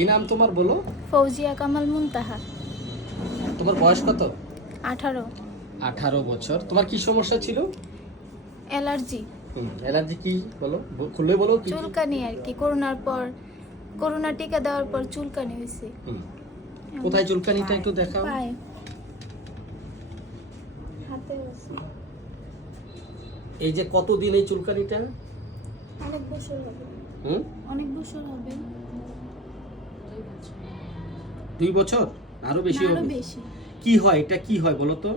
কি নাম তোমার বলো? ফৌজিয়া কামাল মুনতাহা। তোমার বয়স কত? 18। 18 বছর। তোমার কি সমস্যা ছিল? অ্যালার্জি। অ্যালার্জি কি বলো, খুলে বলো। কি চুলকানি আর কি, করোনার পর, করোনা টিকা দেওয়ার পর চুলকানি হয়েছে। কোথায় চুলকানিটা একটু দেখাও। পায়ে, হাতে আছে। এই যে কতদিন এই চুলকানিটা? অনেক বছর হবে। অনেক বছর হবে। 2 বছর? আরো বেশি আরো হবে? বেশি। কি হয় এটা, কি হয় বলো তো?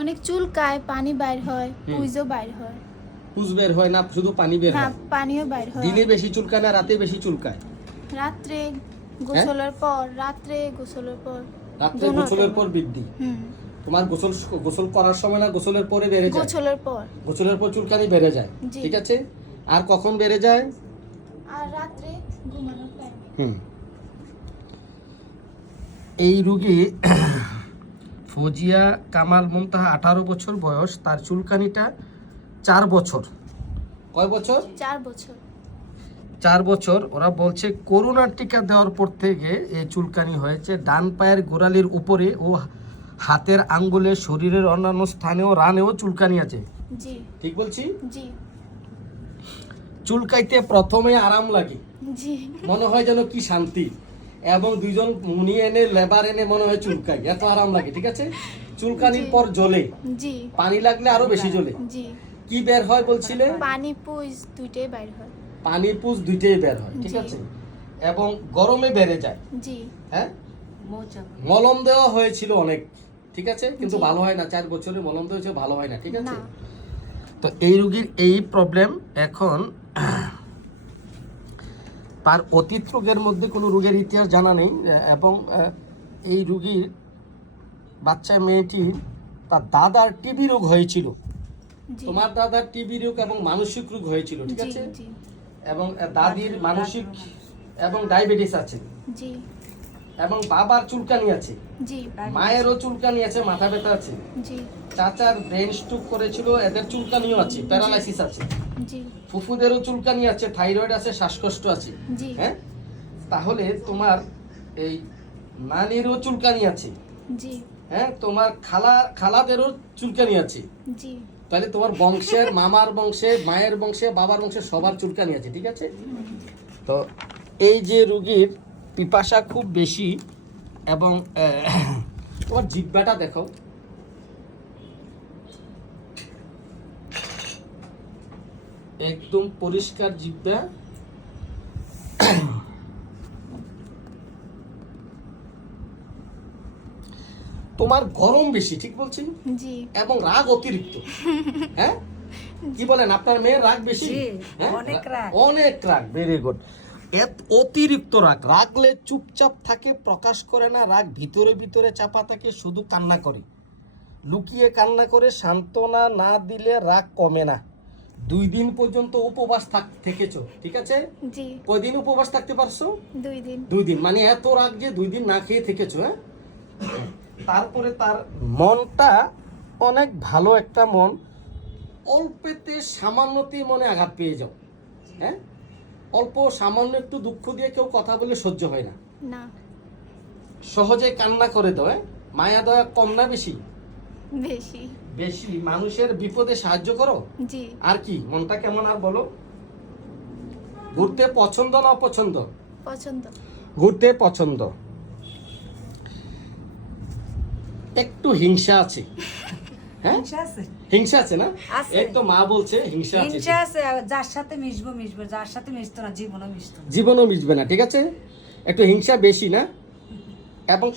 অনেক চুলকায়, পানি বাইর হয়, পুইজও বাইর হয়। পুজ বের হয় না, শুধু পানি বের না, হয়? পানিও বাইর হয়। দিনে বেশি চুলকায় না রাতে বেশি চুলকায়? রাত্রে গোসলের পর, রাত্রে গোসলের পর। রাত্রে গোসলের পর বৃদ্ধি। তোমার গোসল করার সময় না গোসলের পরে বেড়ে যায়? গোসলের পর। গোসলের পর চুলকানি বেড়ে যায়, জি। ঠিক আছে। আর কখন বেড়ে যায়? আর রাত্রে ঘুমানোর টাইমে। এই রোগী ফৌজিয়া কামাল মুনতাহা, 18 বছর বয়স, তার চুলকানিটা 4 বছর। কয় বছর? 4 বছর। 4 বছর। ওরা বলছে করোনার টিকা দেওয়ার পর থেকে এই চুলকানি হয়েছে। ডান পায়ের গোড়ালির উপরে ও হাতের আঙ্গুলে, শরীরের অন্যান্য স্থানেও, রানেও চুলকানি আছে। জি। ঠিক বলছি? জি। চুলকাইতে প্রথমে আরাম লাগে, জি। মনে হয় যেন কি শান্তি, এবং দুইজন মুনি এনে লেবার এনে মনে হয় চুলকাই, এত আরাম লাগে, ঠিক আছে। চুলকানির পর জ্বলে, জি। পানি লাগলে আরো বেশি জ্বলে। জি। কি বের হয় বলছিলে? পানি পুইজ দুইটাই বাইর হয়। পানি পুজ দুইটাই বের হয়, ঠিক জি। আছে। এবং গরমে বেড়ে যায়। জি। হ্যাঁ, মলম দেওয়া হয়েছিল অনেক, ঠিক আছে, কিন্তু জি। ভালো হয় না। 4 বছরের মলম দেওয়া হয়েছে, ভালো হয় না, ঠিক আছে। না। তো এই রোগীর এই প্রবলেম। এখন তার অতীত রোগের মধ্যে কোনো রোগের ইতিহাস জানা নেই, এবং এই রোগীর বাচ্চা মেয়েটি, তার দাদার টিবি রোগ হয়েছিল। জি। তোমার দাদার টিবি রোগ এবং মানসিক রোগ হয়েছিল, ঠিক জি। আছে। জি। এবং দাদির মানসিক এবং ডায়াবেটিস আছে, জি। এবং বাবার চুলকানি আছে, জি। মায়েরও চুলকানি আছে, মাথা ব্যথা আছে, জি। চাচার ব্রেন স্ট্রোক করেছিল, এদের চুলকানিও আছে, প্যারালাইসিস আছে, জি। ফুফুদেরও চুলকানি আছে, থাইরয়েড আছে, শ্বাসকষ্ট আছে। জি। হ্যাঁ, তাহলে তোমার এই নানিরও চুলকানি আছে। জি। হ্যাঁ, তোমার খালাদেরও চুলকানি আছে। জি। তাহলে তোমার বংশের, মামার বংশে, মায়ের বংশে, বাবার বংশে সবার চুলকানি আছে, ঠিক আছে। তো এই যে রোগীর পিপাসা খুব বেশি, এবং তোমার জিহ্বাটা দেখো, একদম পরিষ্কার জিহ্বা। তোমার গরম বেশি, ঠিক বলছি? জি। এবং রাগ অতিরিক্ত। হ্যাঁ, কি বলেন, আপনার মেয়ের রাগ বেশি? হ্যাঁ, অনেক রাগ। Very good. অতিরিক্ত রাগ, রাগলে চুপচাপ থাকে, প্রকাশ করে না, রাগ ভিতরে ভিতরে চাপা থাকে, শুধু কান্না করে, লুকিয়ে কান্না করে। সান্ত্বনা না দিলে রাগ কমে না। 2 দিন পর্যন্ত উপবাস থেকেছো, ঠিক আছে। জি। কয়দিন উপবাস থাকতে পারছো? 2 দিন। 2 দিন, মানে এত রাগ যে 2 দিন না খেয়ে থেকেছো। হ্যাঁ, তারপরে তার মনটা অনেক ভালো একটা মন, অল্পেতে সামান্যতেই মনে আঘাত পেয়ে যাও। হ্যাঁ, অল্প সামান্য একটু দুঃখ দিয়ে কেউ কথা বলে সহ্য হয় না, না। সহজে কান্না করে দাও। মায়া দয়া কম না বেশি? বেশি। বেশি। মানুষের বিপদে সাহায্য করো। জি। আর কি, মনটা কেমন আর বলো? ঘুরতে পছন্দ না অপছন্দ? পছন্দ। ঘুরতে পছন্দ। একটু হিংসা আছে। হ্যাঁ, হিংসা আছে না? এই তো মা বলছে হিংসা আছে। হিংসা আছে, যার সাথে মিশবো, যার সাথে মিশতো না জীবনও মিশবে না, ঠিক আছে। একটু হিংসা বেশি না, এবং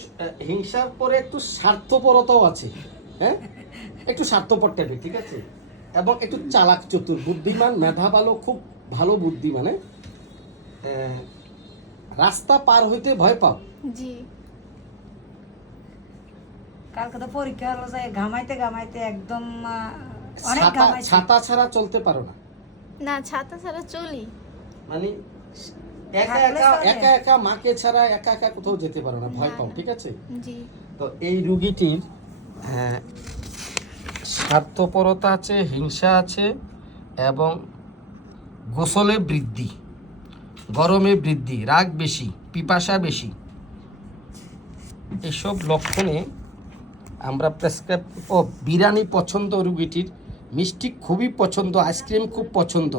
হিংসার পরে একটু স্বার্থপরতাও আছে। হ্যাঁ, একটু স্বার্থপর টাইপের, ঠিক আছে। এবং একটু চালাক চতুর, বুদ্ধিমান, মেধা ভালো, খুব ভালো বুদ্ধি। মানে রাস্তা পার হইতে ভয় পাও? জি। কালকে তো পরীক্ষা হলো, যায় ঘামাইতে ঘামাইতে একদম অনেক ঘামাইছি। ছাতা ছাড়া চলতে পারো না? না, ছাতা ছাড়া চলি। মানে একা একা মাকে ছাড়া একা একা কোথাও যেতে পারো না, ভয় পাও, ঠিক আছে। জি। তো এই রোগীটির স্বার্থপরতা আছে, হিংসা আছে, এবং গোসলে বৃদ্ধি। গরমে বৃদ্ধি, রাগ বেশি, পিপাসা বেশি, এসব লক্ষণে আমরা প্রেসক্রাইব। ও বিরিয়ানি পছন্দ রুগীটির, মিষ্টি খুবই পছন্দ, আইসক্রিম খুব পছন্দ,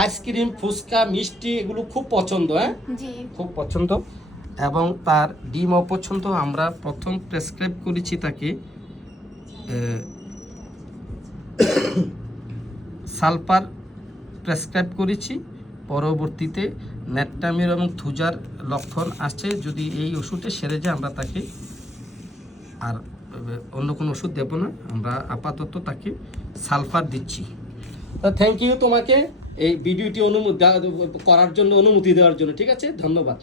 আইসক্রিম, ফুচকা, মিষ্টি এগুলো খুব পছন্দ, হ্যাঁ জি। খুব পছন্দ। এবং তার ডিম অপছন্দ। আমরা প্রথম প্রেসক্রাইব করেছি তাকে সালফার প্রেসক্রাইব করেছি, পরবর্তীতে ন্যাট্টামির এবং থুজার লক্ষণ আসছে। যদি এই ওষুধে সেরে যায় আমরা তাকে আর অন্য কোনো ওষুধ দেব না, আমরা আপাতত তাকে সালফার দিচ্ছি। তো থ্যাংক ইউ তোমাকে এই ভিডিওটি করার জন্য, অনুমতি দেওয়ার জন্য। ঠিক আছে, ধন্যবাদ।